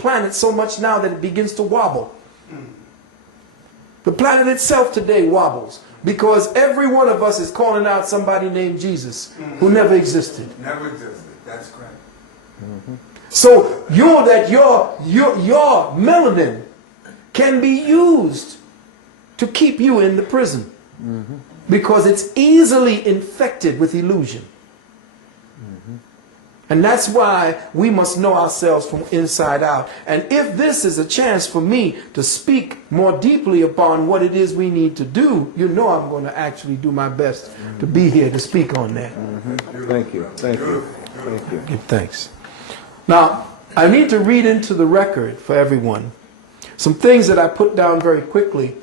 planet so much now that it begins to wobble. The planet itself today wobbles because every one of us is calling out somebody named Jesus who never existed. Never existed. That's correct. So your melanin can be used to keep you in the prison because it's easily infected with illusion. And that's why we must know ourselves from inside out. And if this is a chance for me to speak more deeply upon what it is we need to do, you know I'm going to actually do my best to be here to speak on that. Thank you. Thank you. Thank you. Give thanks. Now, I need to read into the record for everyone some things that I put down very quickly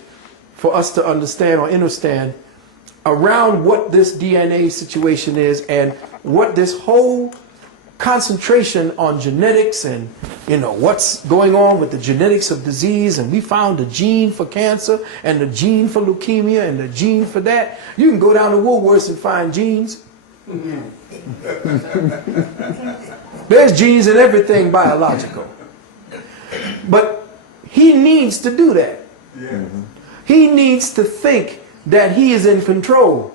for us to understand or understand around what this DNA situation is and what this whole concentration on genetics and, you know, what's going on with the genetics of disease, and we found a gene for cancer and a gene for leukemia and a gene for that. You can go down to Woolworths and find genes. There's genes in everything biological. But he needs to do that. He needs to think that he is in control,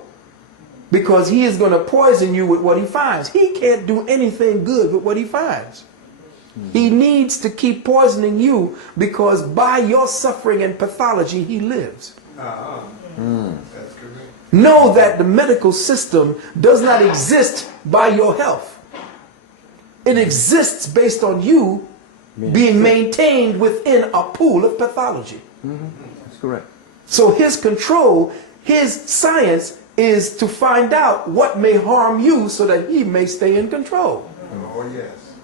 because he is going to poison you with what he finds. He can't do anything good with what he finds. He needs to keep poisoning you because by your suffering and pathology he lives. That's correct. Know that the medical system does not exist by your health. It exists based on you being maintained within a pool of pathology. That's correct. So his control, his science is to find out what may harm you so that he may stay in control. Oh, yes.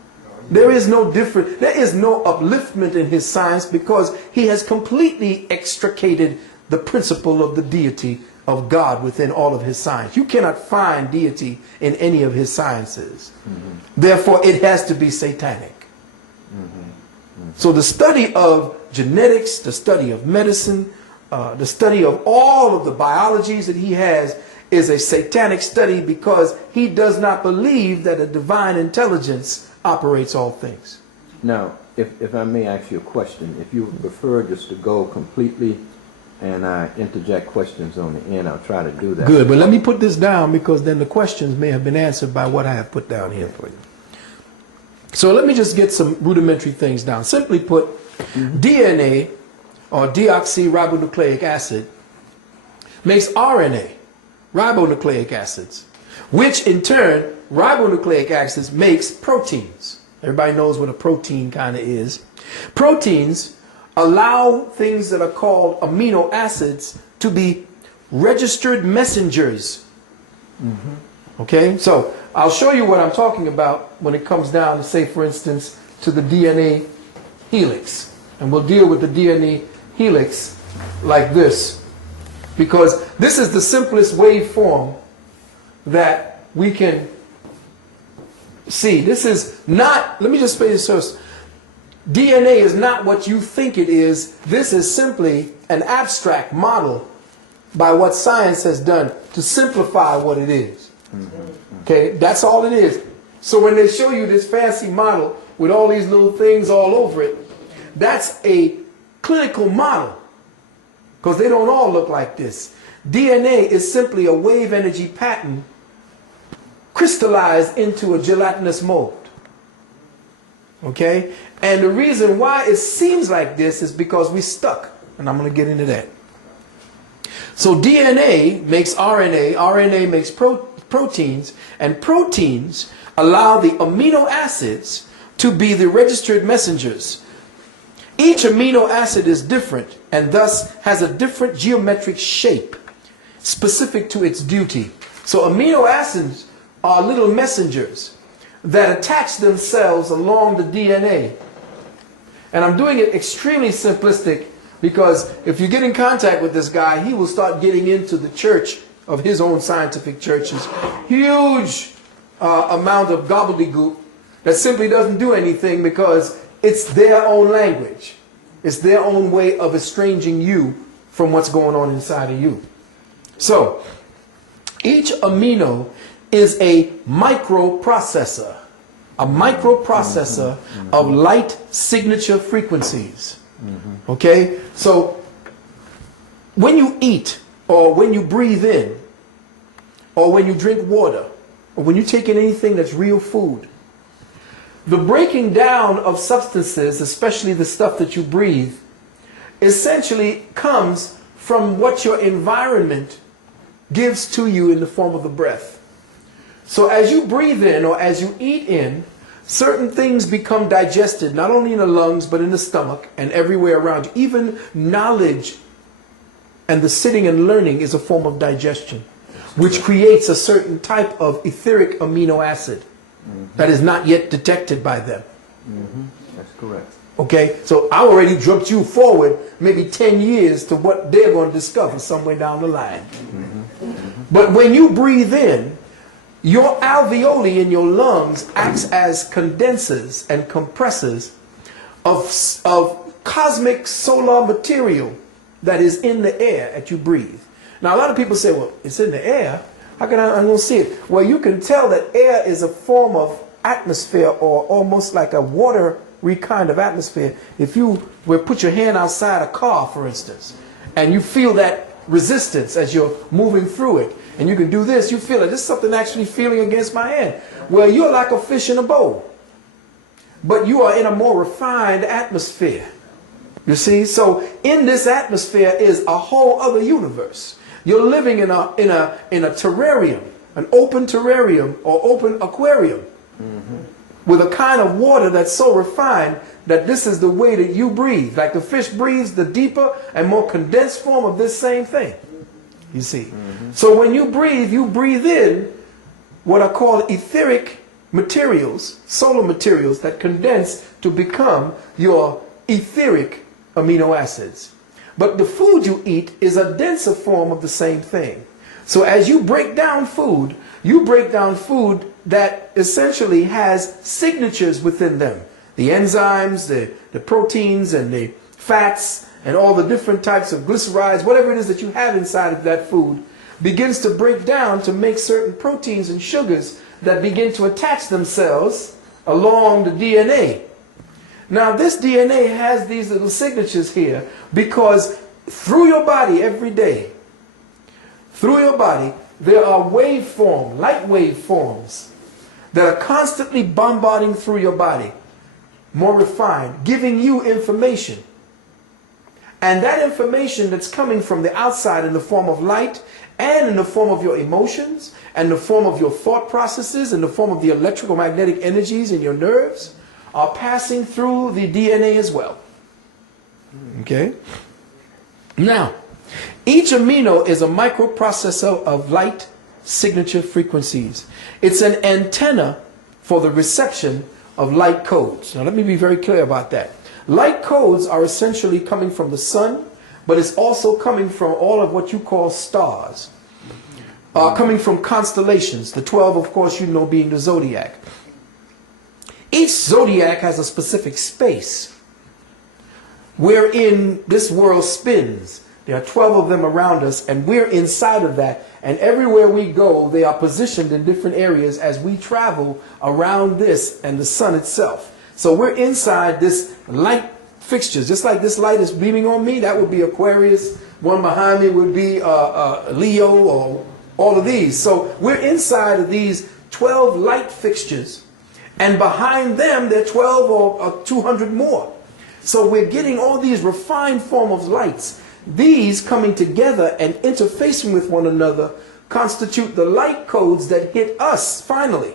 There is no different, there is no upliftment in his science because he has completely extricated the principle of the deity of God within all of his science. You cannot find deity in any of his sciences. Therefore, it has to be satanic. So the study of genetics, the study of medicine, the study of all of the biologies that he has is a satanic study because he does not believe that a divine intelligence operates all things. Now, if I may ask you a question, if you would prefer just to go completely and I interject questions on the end, I'll try to do that. Good, but let me put this down because then the questions may have been answered by what I have put down here for you. So let me just get some rudimentary things down. Simply put, DNA, or deoxyribonucleic acid, makes RNA, ribonucleic acids, which in turn, ribonucleic acids makes proteins. Everybody knows what a protein kind of is. Proteins allow things that are called amino acids to be registered messengers. Okay, so I'll show you what I'm talking about when it comes down to, say, for instance, to the DNA helix. And we'll deal with the DNA helix like this, because this is the simplest waveform that we can see. This is not, let me just say this first. DNA is not what you think it is. This is simply an abstract model by what science has done to simplify what it is. Okay, that's all it is. So when they show you this fancy model with all these little things all over it, that's a clinical model, because they don't all look like this. DNA is simply a wave energy pattern crystallized into a gelatinous mold. Okay? And the reason why it seems like this is because we're stuck. And I'm going to get into that. So DNA makes RNA, RNA makes proteins, and proteins allow the amino acids to be the registered messengers. Each amino acid is different and thus has a different geometric shape specific to its duty. So amino acids are little messengers that attach themselves along the DNA. And I'm doing it extremely simplistic because if you get in contact with this guy, he will start getting into the church of his own scientific churches. Huge amount of gobbledygook that simply doesn't do anything because it's their own language. It's their own way of estranging you from what's going on inside of you. So, each amino is a microprocessor. a microprocessor of light signature frequencies. Okay? So when you eat, or when you breathe in, or when you drink water, or when you take in anything that's real food, the breaking down of substances, especially the stuff that you breathe, essentially comes from what your environment gives to you in the form of the breath. So as you breathe in or as you eat in, certain things become digested, not only in the lungs, but in the stomach and everywhere around you. Even knowledge and the sitting and learning is a form of digestion, which creates a certain type of etheric amino acid that is not yet detected by them. That's correct. Okay, so I already jumped you forward maybe 10 years to what they're going to discover somewhere down the line. But when you breathe in, your alveoli in your lungs acts as condensers and compressors of cosmic solar material that is in the air that you breathe. Now, a lot of people say, well, it's in the air. How can I don't see it? Well, you can tell that air is a form of atmosphere, or almost like a watery kind of atmosphere. If you were put your hand outside a car, for instance, and you feel that resistance as you're moving through it, and you can do this, you feel it. There's something actually feeling against my hand. Well, you're like a fish in a bowl, but you are in a more refined atmosphere. You see, so in this atmosphere is a whole other universe. You're living in a terrarium, an open terrarium or open aquarium, with a kind of water that's so refined that this is the way that you breathe. Like the fish breathes, the deeper and more condensed form of this same thing. You see. So when you breathe in what are called etheric materials, solar materials that condense to become your etheric amino acids. But the food you eat is a denser form of the same thing. So as you break down food, you break down food that essentially has signatures within them. The enzymes, the proteins, and the fats, and all the different types of glycerides, whatever it is that you have inside of that food, begins to break down to make certain proteins and sugars that begin to attach themselves along the DNA. Now, this DNA has these little signatures here because through your body every day, through your body, there are light waveforms that are constantly bombarding through your body, more refined, giving you information. And that information that's coming from the outside in the form of light and in the form of your emotions and the form of your thought processes and the form of the electrical magnetic energies in your nerves are passing through the DNA as well. Okay? Now, each amino is a microprocessor of light signature frequencies. It's an antenna for the reception of light codes. Now, let me be very clear about that. Light codes are essentially coming from the sun, but it's also coming from all of what you call stars. Coming from constellations, the 12, of course, you know, being the zodiac. Each zodiac has a specific space wherein this world spins. There are 12 of them around us, and we're inside of that. And everywhere we go, they are positioned in different areas as we travel around this and the sun itself. So we're inside this light fixtures. Just like this light is beaming on me, that would be Aquarius. One behind me would be Leo, or all of these. So we're inside of these 12 light fixtures. And behind them, there are 12 or 200 more. So we're getting all these refined form of lights. These coming together and interfacing with one another constitute the light codes that hit us finally.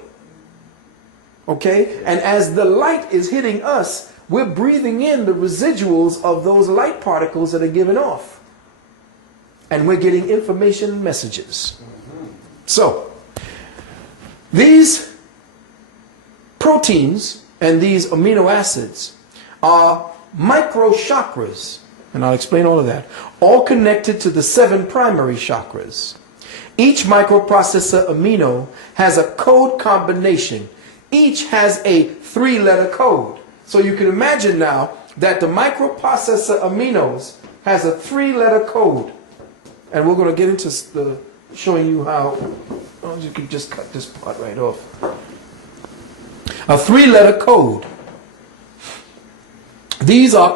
Okay? And as the light is hitting us, we're breathing in the residuals of those light particles that are given off. And we're getting information messages. So, these proteins and these amino acids are micro chakras, and I'll explain all of that, all connected to the 7 primary chakras. Each microprocessor amino has a code combination. Each has a 3-letter code. So you can imagine now that the microprocessor aminos has a 3-letter code. And we're going to get into showing you how. Oh, you can just cut this part right off. a 3-letter code. These are